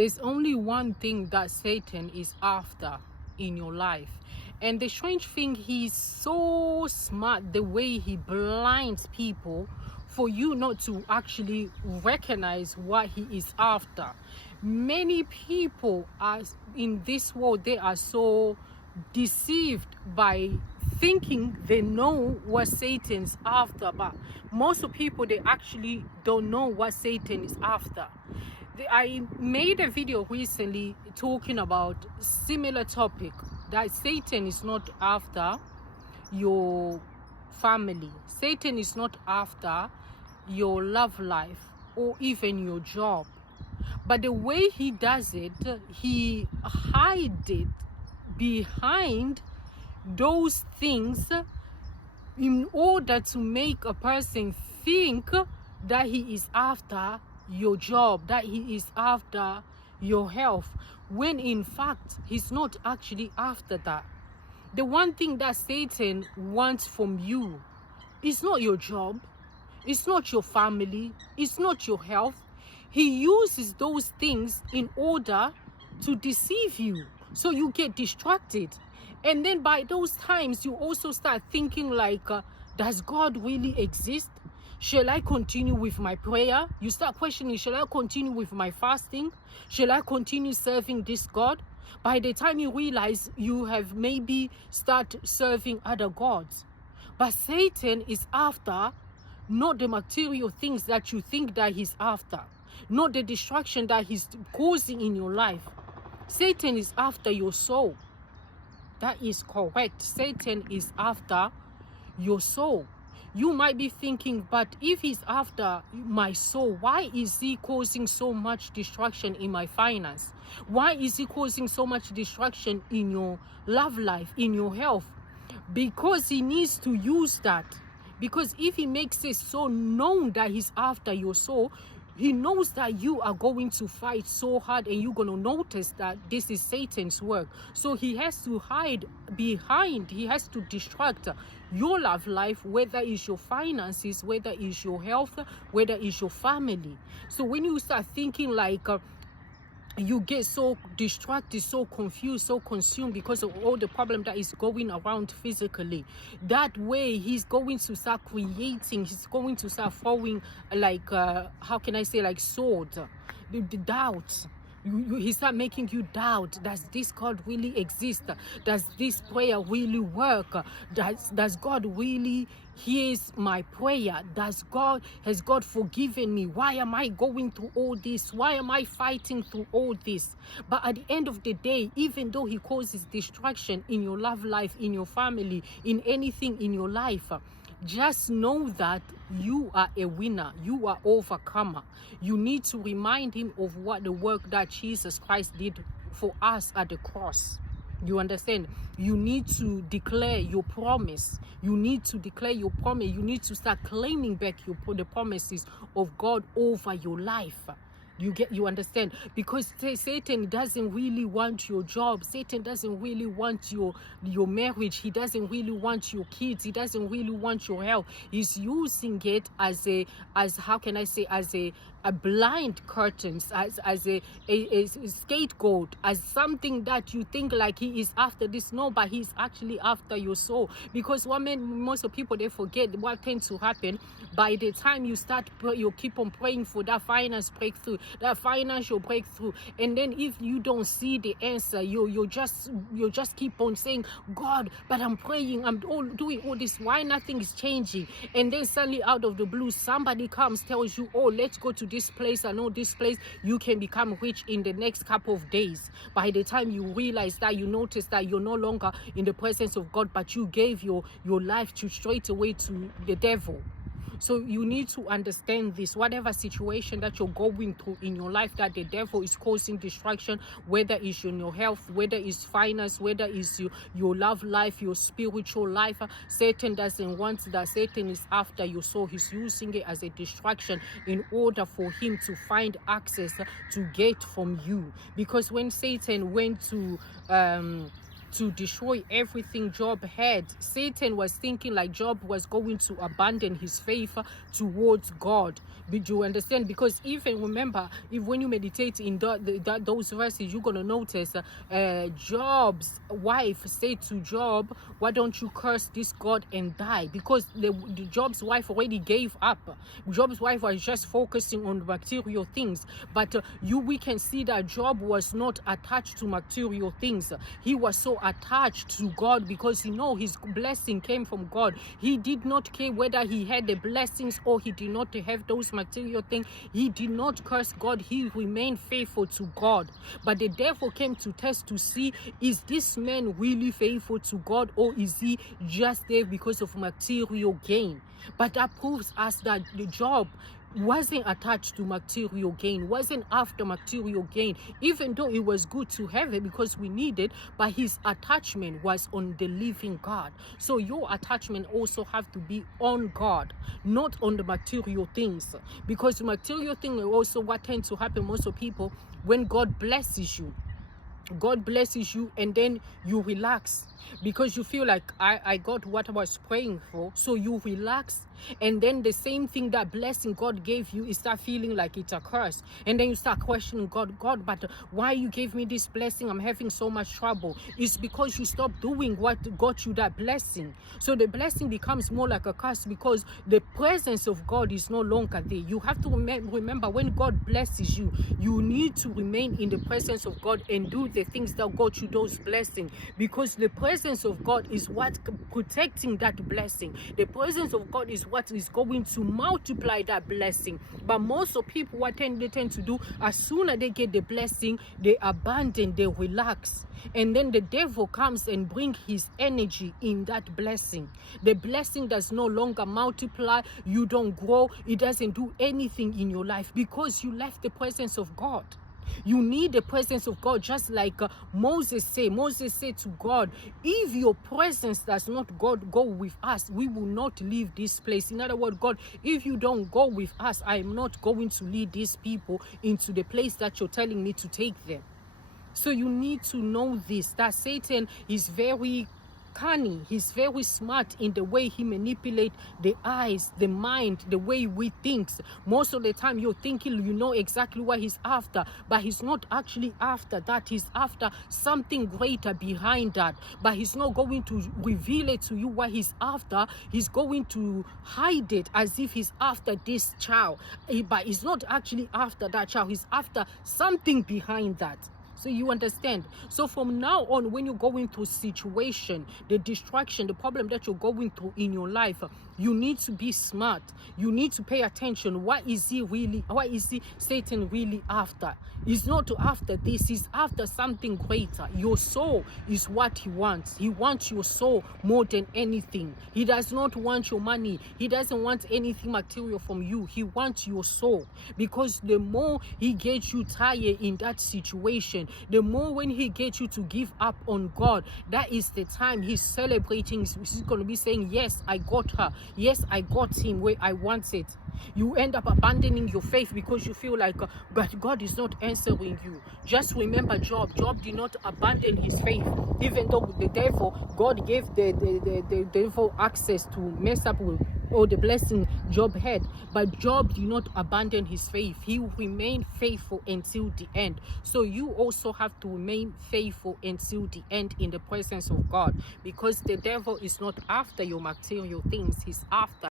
There's only one thing that Satan is after in your life. And the strange thing, he's so smart the way he blinds people for you not to actually recognize what he is after. Many people are in this world, they are so deceived by thinking they know what Satan's after, but most of people, they actually don't know what Satan is after. I made a video recently talking about similar topic, that Satan is not after your family. Satan is not after your love life or even your job. But the way he does it, he hides it behind those things in order to make a person think that he is after your job, that he is after your health, when in fact he's not actually after that. The one thing that Satan wants from you is not your job, it's not your family, it's not your health. He uses those things in order to deceive you, so you get distracted. And then by those times you also start thinking like, does God really exist? Shall I continue with my prayer? You start questioning, shall I continue with my fasting? Shall I continue serving this God? By the time you realize, you have maybe start serving other gods. But Satan is after not the material things that you think that he's after, not the distraction that he's causing in your life. Satan is after your soul. That is correct. Satan is after your soul. You might be thinking, but if he's after my soul, why is he causing so much distraction in my finance? Why is he causing so much distraction in your love life, in your health? Because he needs to use that. Because if he makes it so known that he's after your soul, he knows that you are going to fight so hard, and you're going to notice that this is Satan's work. So he has to hide behind, he has to distract your love life, whether it's your finances, whether it's your health, whether it's your family. So when you start thinking like, you get so distracted, so confused, so consumed because of all the problem that is going around physically. That way he's going to start creating, he's going to start throwing like, how can I say, like sword, the doubt. He start making you doubt, does this God really exist? Does this prayer really work? Does God really hears my prayer? Has God forgiven me? Why am I going through all this? Why am I fighting through all this? But at the end of the day, even though he causes distraction in your love life, in your family, in anything in your life, just know that you are a winner, you are overcomer. You need to remind him of what the work that Jesus Christ did for us at the cross. You understand? You need to declare your promise. You need to declare your promise. You need to start claiming back the promises of God over your life. You understand? Because Satan doesn't really want your job. Satan doesn't really want your marriage. He doesn't really want your kids. He doesn't really want your health. He's using it as how can I say, as a blind curtains, as a scapegoat, as something that you think like he is after this. No, but he's actually after your soul. Because most of people, they forget what tends to happen. By the time you keep on praying for that finance breakthrough, that financial breakthrough, and then if you don't see the answer, you just keep on saying, God, but I'm praying, I'm doing all this, why nothing is changing? And then suddenly out of the blue, somebody comes, tells you, oh, let's go to this place, I know this place, you can become rich in the next couple of days. By the time you realize that, you notice that you're no longer in the presence of God, but you gave your life straight away to the devil. So you need to understand this. Whatever situation that you're going through in your life, that the devil is causing distraction, whether it's in your health, whether it's finance, whether it's your love life, your spiritual life, Satan doesn't want that. Satan is after your soul. He's using it as a distraction in order for him to find access to get from you. Because when Satan went to to destroy everything Job had. Satan was thinking like Job was going to abandon his faith towards God. Did you understand? Because even remember, if when you meditate in those verses, you're gonna notice Job's wife said to Job, "Why don't you curse this God and die?" Because the Job's wife already gave up. Job's wife was just focusing on material things, but we can see that Job was not attached to material things. He was so attached to God because he know his blessing came from God. He did not care whether he had the blessings or he did not have those material things. He did not curse God. He remained faithful to God. But the devil came to test to see, is this man really faithful to God, or is he just there because of material gain? But that proves us that the Job wasn't attached to material gain, wasn't after material gain, even though it was good to have it because we need it, but his attachment was on the living God. So your attachment also have to be on God, not on the material things, because the material thing also what tends to happen most of people when God blesses you. God blesses you and then you relax because you feel like I got what I was praying for, so you relax, and then the same thing, that blessing God gave you, is start feeling like it's a curse, and then you start questioning God, but why you gave me this blessing? I'm having so much trouble. It's because you stopped doing what got you that blessing. So the blessing becomes more like a curse because the presence of God is no longer there. You have to remember, when God blesses you, you need to remain in the presence of God and do the things that got you those blessings, because the presence of God is what protecting that blessing. The presence of God is what is going to multiply that blessing. But most of people, what they tend to do, as soon as they get the blessing, they abandon, they relax, and then the devil comes and bring his energy in that blessing. The blessing does no longer multiply. You don't grow. It doesn't do anything in your life because you left the presence of God. You need the presence of God, just like Moses said. Moses said to God, if your presence does not go with us, we will not leave this place. In other words, God, if you don't go with us, I am not going to lead these people into the place that you're telling me to take them. So you need to know this, that Satan is very cunning. He's very smart in the way he manipulates the eyes, the mind, the way we think. Most of the time you're thinking you know exactly what he's after, but he's not actually after that. He's after something greater behind that, but he's not going to reveal it to you what he's after. He's going to hide it as if he's after this child, but he's not actually after that child. He's after something behind that. So you understand? So from now on, when you're going through situation, the distraction, the problem that you're going through in your life, you need to be smart. You need to pay attention. What is Satan really after? He's not after this. He's after something greater. Your soul is what he wants. He wants your soul more than anything. He does not want your money. He doesn't want anything material from you. He wants your soul, because the more he gets you tired in that situation, the more when he gets you to give up on God, that is the time he's celebrating. He's going to be saying, yes, I got her. Yes, I got him where I wanted. You end up abandoning your faith because you feel like God is not answering you. Just remember Job. Job did not abandon his faith, even though the devil, God gave the devil access to mess up with all the blessing Job had. But Job did not abandon his faith. He remained faithful until the end. So you also have to remain faithful until the end in the presence of God, because the devil is not after your material things. He's after